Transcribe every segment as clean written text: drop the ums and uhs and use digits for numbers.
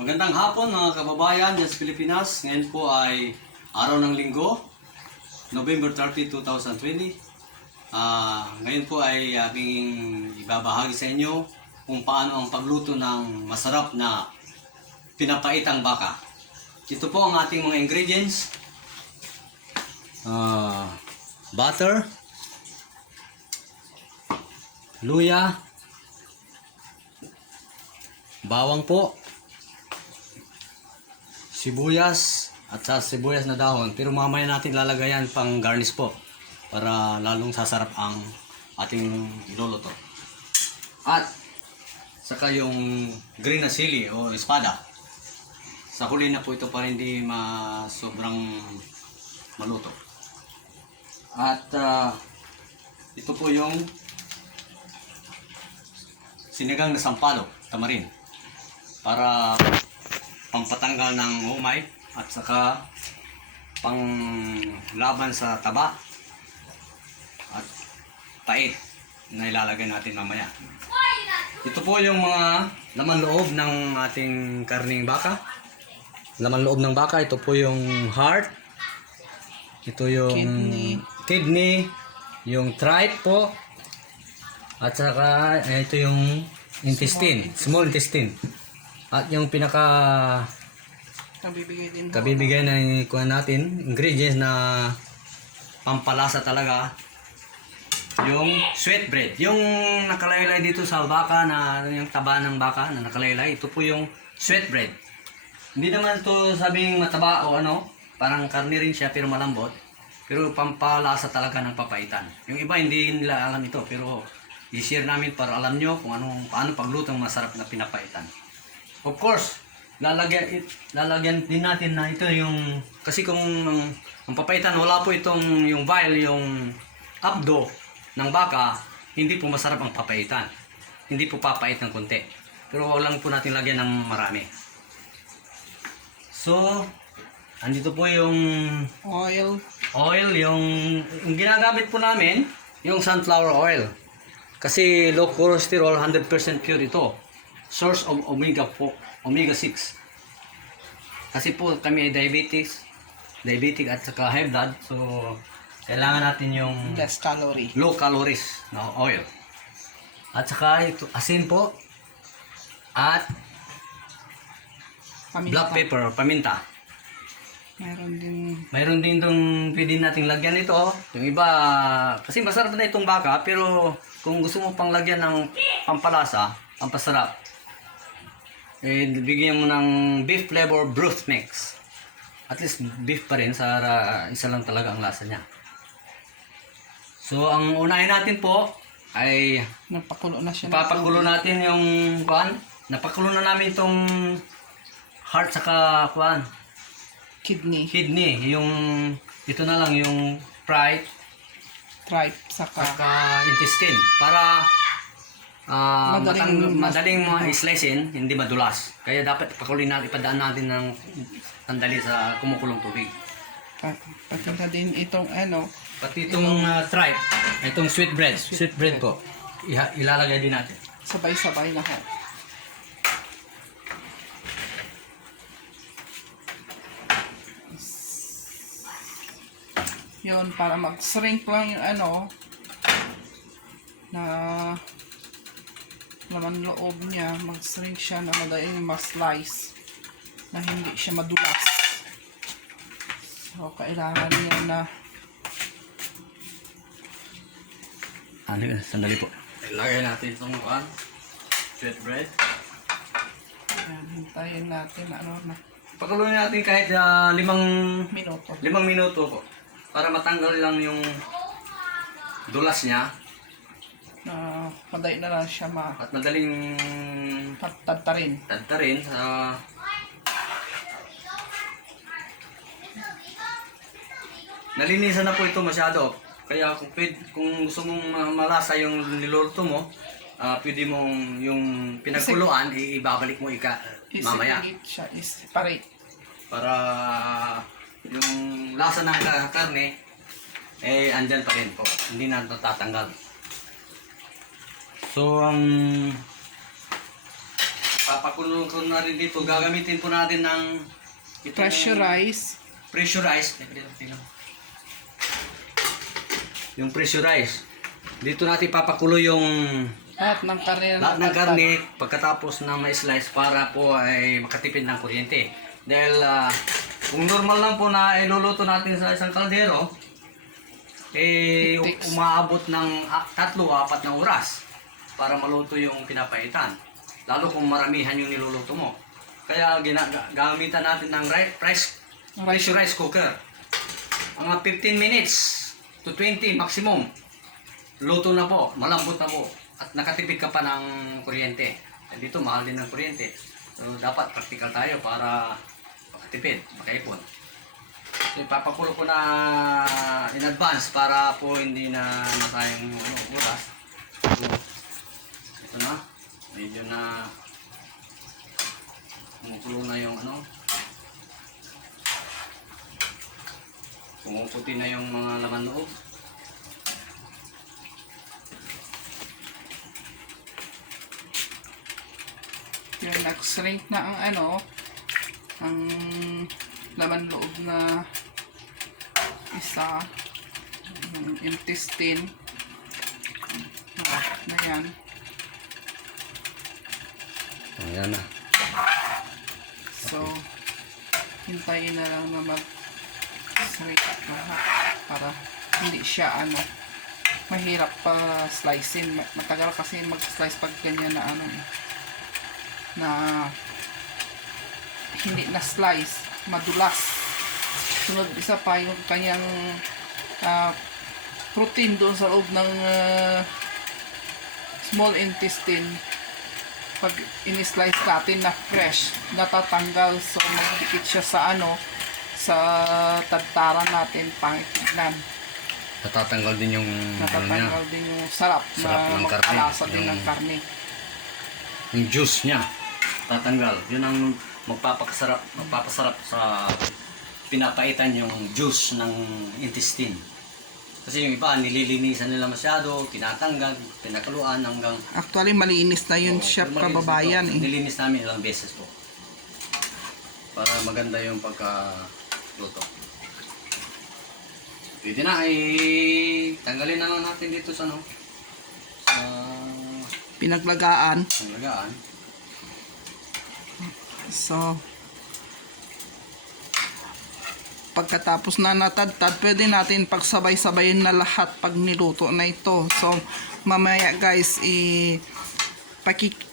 Magandang hapon mga kababayan dyan sa Pilipinas. Ngayon po ay araw ng linggo, November 30, 2020. Ngayon po ay aking ibabahagi sa inyo kung paano ang pagluto ng masarap na pinapaitang baka. Ito po ang ating mga ingredients. Butter, luya, bawang po, sibuyas at sa sibuyas na dahon, pero mamaya natin lalagayan pang garnish po para lalong sasarap ang ating luluto. At saka yung green na sili o espada. Sa huli na po ito para hindi sobrang maluto. At ito po yung sinigang na sampalok, tamarin, para pampatanggal ng umay at saka pang laban sa taba at tait na ilalagay natin mamaya. Ito po yung mga laman loob ng ating karning baka. Laman loob ng baka, ito po yung heart, ito yung kidney, yung tripe po, at saka ito yung intestine, small intestine. At yung pinaka kabibigay na kuha natin, ingredients na pampalasa talaga, yung sweetbread. Yung nakalaylay dito sa baka, na yung taba ng baka na nakalaylay, ito po yung sweetbread. Hindi naman to sabing mataba o ano, parang karne rin siya pero malambot. Pero pampalasa talaga ng papaitan. Yung iba hindi nila alam ito, pero i-share namin para alam nyo kung paano pagluto ng masarap na pinapaitan. Of course, lalagyan din natin na ito yung, kasi kung ang papaitan, wala po itong yung bile, yung abdo ng baka, hindi po masarap ang papaitan. Hindi po papait ng konti. Pero wala lang po natin lagyan ng marami. So, andito po yung oil, yung ginagamit po namin, yung sunflower oil. Kasi low cholesterol, 100% pure ito. Source of omega 6. Kasi po kami ay diabetic at saka high blood, so kailangan natin yung less calorie, low calories na oil. At saka ito asin po at paminta. Black pepper, paminta. Mayroon din itong pwede nating lagyan ito. Yung iba, kasi masarap na itong baka, pero kung gusto mo pang lagyan ng pampalasa, pampasarap, bigyan mo ng beef flavor broth mix. At least beef pa rin, sa isa lang talaga ang lasa niya. So, ang unahin natin po ay napakulo na siya. Papakulo natin yung napakulo na namin itong heart saka kidney, yung ito na lang yung tripe saka intestine para madaling ma-slicein, hindi madulas. Kaya dapat ipadaan natin ng sandali sa kumukulong tubig. pati na din itong Pati itong tripe, itong sweetbread po, ilalagay din natin. Sabay-sabay lahat. Yun, para mag-shrink lang yung na laman loob niya, mag-shrink siya na madaling ma-slice na hindi siya madulas. So, kailangan niya na Sandali po. Ilagay natin itong sweetbread. hintayin natin na Pakuluin natin kahit 5 minuto. 5 minuto po. Para matanggal lang yung dulas niya. Madali na lang siya At madaling tadtarin. Nalinisan na po ito masyado. Kaya kung gusto mong malasa yung niluluto mo, pwede mong yung pinagkuluan, ibabalik mo mamaya. Siya is separate. Para yung lasa ng karne, andyan pa rin po. Hindi na natatanggal. So, ang papakulo ko na rin dito. Gagamitin po natin ng itong Pressurize. Yung pressurize. Dito natin papakulo yung Lahat ng karne. lahat ng karne pagkatapos na ma-slice para po ay makatipid ng kuryente. Dahil kung normal lang po na iluluto natin sa isang kaldero, It takes- umaabot ng 3-4 na oras para maluto yung pinapaitan. Lalo kung maramihan yung niluluto mo. Kaya gamitan natin ng pressurized cooker. Mga 15 minutes to 20 maximum. Luto na po, malambot na po. At nakatipid ka pa ng kuryente. Dito mahal din ng kuryente. So dapat practical tayo para makatipid, makaipon. So ipapakulo ko na in advance para po hindi na masayang oras. So, ito na. Medyo na kumukulo na yung pumuputi na yung mga laman loob. Yung nag-shrink na ang laman loob na isa, yung intestine. Na yan. Ayan na. So, hintayin na lang na mag-shrink para hindi siya mahirap pa slicein. Matagal kasi mag-slice pag ganyan na hindi na slice, madulas. Sunod isa pa yung kanyang protein doon sa loob ng small intestine. Pag in-slice natin na fresh, natatanggal, so magdikit siya sa sa tagtaran natin, pangit tignan. Natatanggal din yung Natatanggal din yung sarap Sarap na ng karne. magpalasa din ng karne. yung juice niya. Tatanggal. Yun ang magpapasarap sa pinapaitan yung juice ng intestine. Kasi yung iba, nililinisan nila masyado, tinatanggal, pinakaluan hanggang... Actually, malinis na yun siya, Pero malinis kababayan. ito. Nilinis namin ilang beses po. Para maganda yung pagkaluto. Pwede na, tanggalin na lang natin dito sa Pinaglagaan. lagaan. So, pagkatapos na natadtad, pwede natin pagsabay-sabayin na lahat pag niluto na ito. So, mamaya guys,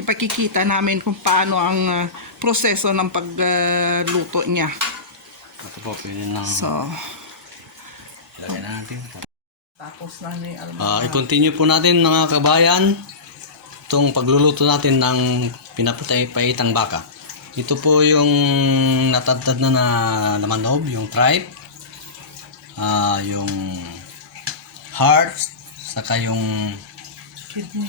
ipakikita namin kung paano ang proseso ng pagluto niya. Ito po, pwede na. So, Lagyan na natin. tapos na ni I-continue po natin mga kabayan itong pagluluto natin ng pinapaitang baka. Ito po yung natadtad na laman loob, yung tripe, yung heart, saka yung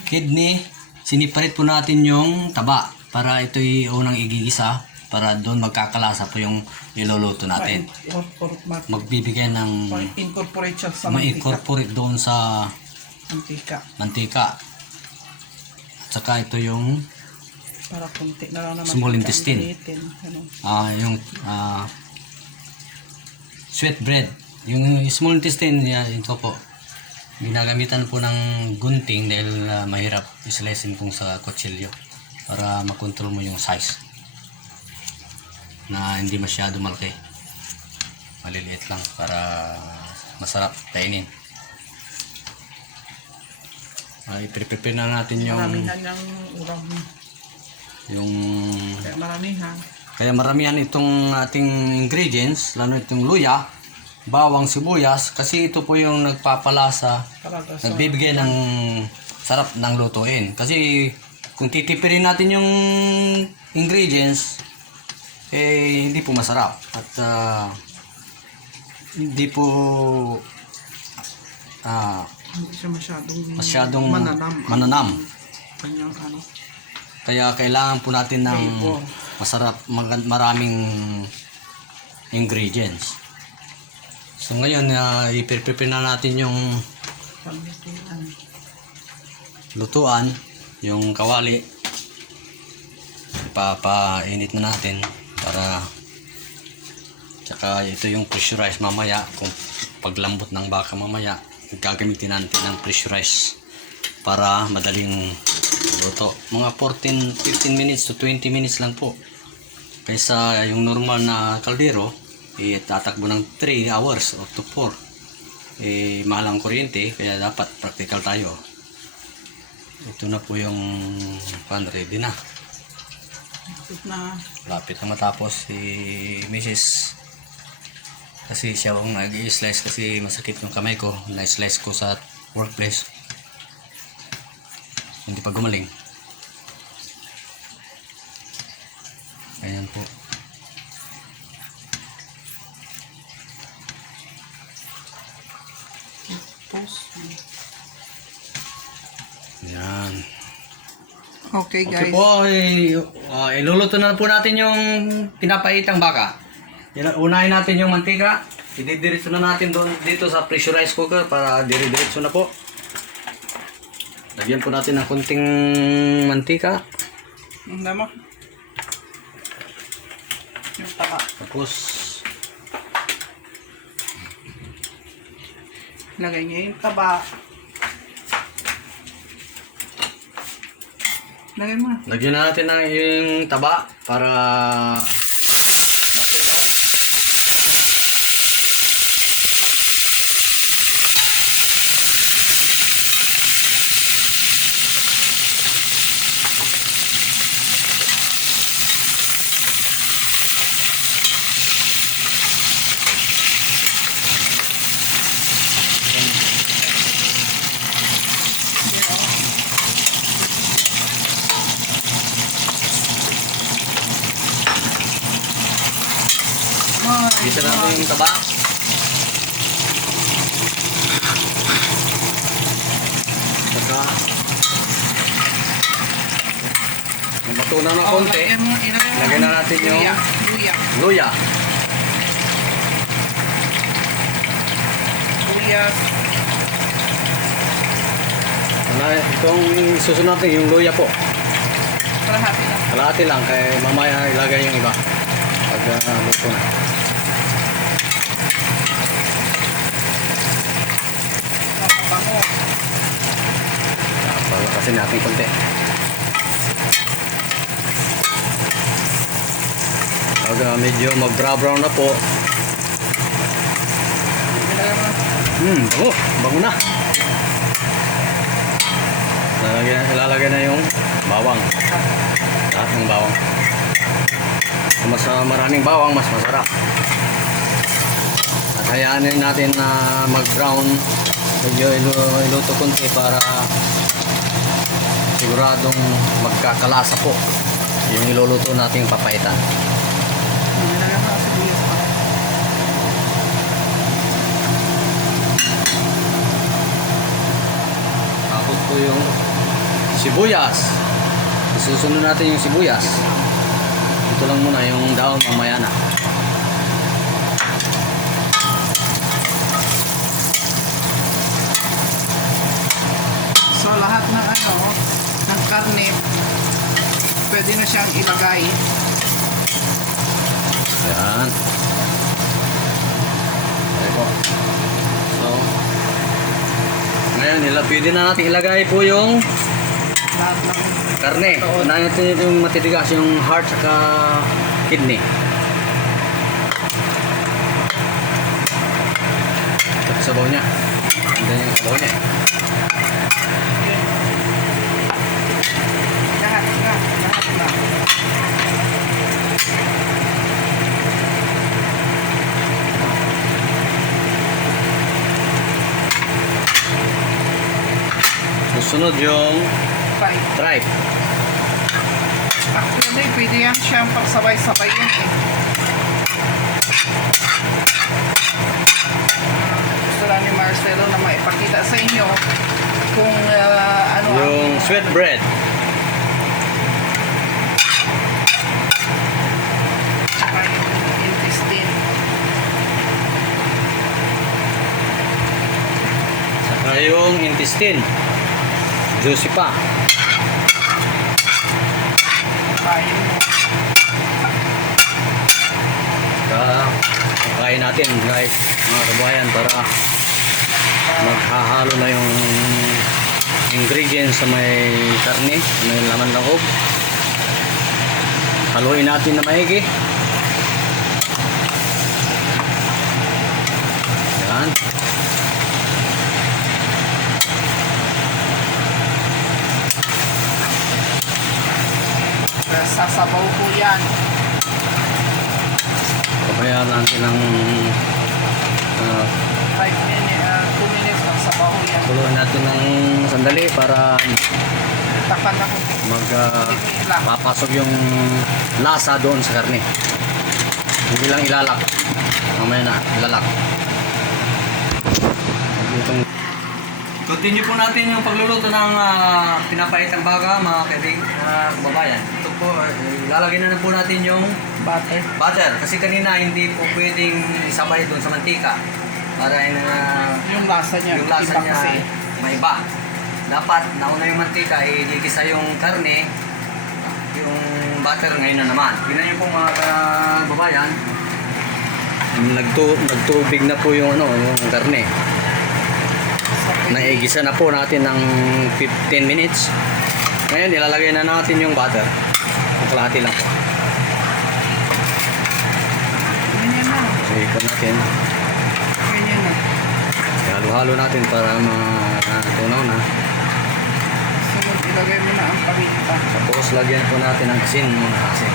kidney. Siniparit po natin yung taba para ito'y unang igigisa para doon magkakalasa po yung iluluto natin. Magbibigay ng incorporate siya sa ma-incorporate doon sa mantika. At saka ito yung Para kunti na lang naman small intestine. Yung sweet bread. Yung small intestine, ito po. Ginagamitan po ng gunting dahil mahirap islicein kung sa kutsilyo para makontrol mo yung size na hindi masyado malaki. Maliliit lang para masarap kainin. I-prepare na natin yung Maramihan yung ulam. Maramihan. Kaya maramihan itong ating ingredients, lalo itong luya, bawang, sibuyas, kasi ito po yung nagpapalasa, nagbibigay ng sarap ng lutuin. Kasi kung titipirin natin yung ingredients, hindi po masarap. At hindi po Hindi siya masyadong mananam. Kanyang Kaya kailangan po natin ng masarap, maraming ingredients. So ngayon, i-prepare na natin yung lutuan, yung kawali. Ipapainit na natin para tsaka ito yung pressurize mamaya. Kung paglambot ng baka mamaya, gagamitin natin ng pressurize para madaling luto. Mga 15 minutes to 20 minutes lang po. Kaysa yung normal na kaldero, tatakbo ng 3 hours or to 4. Mahal ang kuryente, kaya dapat practical tayo. Ito na po yung pan, ready na. Lapit na matapos si Mrs. Kasi siya ang nag-i-slice kasi masakit yung kamay ko. Na-slice ko sa workplace. Hindi pa gumaling. Ayan po. Ayan. Okay, Okay guys. po, iluluto na po natin yung pinapaitang baka. Unahin natin yung mantika. Ididiretso na natin doon dito sa pressurized cooker para dire-diretso na po. Lagyan po natin ng kunting mantika. Ang dama. Yung taba. Tapos, Lagay niya yung taba. Lagay mo na. lagyan na natin ng yung taba para matunaw. Gisa natin yung taba. Saka kung matunaw na konti, lagyan na natin yung luya. luya. Luya. Itong susunod natin yung luya po. Kalahati lang. Kalahati lang, kaya mamaya ilagay yung iba pag luto na. Bango. Palakasin natin konti. Pag medyo mag-brown na po. Bango. Bango na. Ilalagay na yung bawang. Lahat ng bawang. Kung mas maraming bawang, mas masarap. At hayaan natin na mag-brown. Medyo iluto konti para siguradong magkakalasa po yung iluluto nating papaitan. Nilagay mo na sibuyas pa. Tapos po yung sibuyas. Isusunod natin yung sibuyas. Ito lang muna yung daon, mamaya na. So lahat ng ng karne pwede na siyang ilagay. Ayan. Okay po. So, ngayon, pwede na natin ilagay po yung Lahat ng karne. Unahin natin yung matitigas, yung heart saka kidney. Ito sabaw niya. Ganda yung sabaw niya. lahat na. Susunod yung Right. tripe. Actually, pwede yan siyang pagsabay-sabay yan eh. Gusto lang ni Marcelo na maipakita sa inyo kung ano Yung sweet bread. tsaka yung intestine. Saka yung intestine. Juicy pa. Kain mo. natin guys, mga kabayan, para maghahalo na yung ingredients sa may karne, may laman ng hog. Haluin natin na maigi. Yan. Sasabaw po yan. Pabayaan natin ng 2 minutes ng sabaw yan. haluin natin ng sandali para Takan na kung papasok yung lasa doon sa karne. Hindi lang ilalak. Mamaya na ilalak. Continue po natin yung pagluluto ng pinapaitang baga, mga kababayan. Ito po, ilalagay na po natin yung butter. butter. Kasi kanina hindi po pwedeng isabay doon sa mantika. Para Yung lasa niya. yung lasa iba niya kasi. may iba. Dapat nauna yung mantika, igigisa yung karne, yung butter ngayon na naman. Tingnan niyo po mga kababayan, nagtubig na po yung yung karne. Naigisa na po natin ng 15 minutes. Ngayon ilalagay na natin yung butter. Ang kalahati lang po. Ganyan na. So ikot natin. Ganyan na. Halo-halo natin para matunaw na. Sunod, ilagay mo na ang paminta. Tapos lagyan po natin ng asin, mga asin.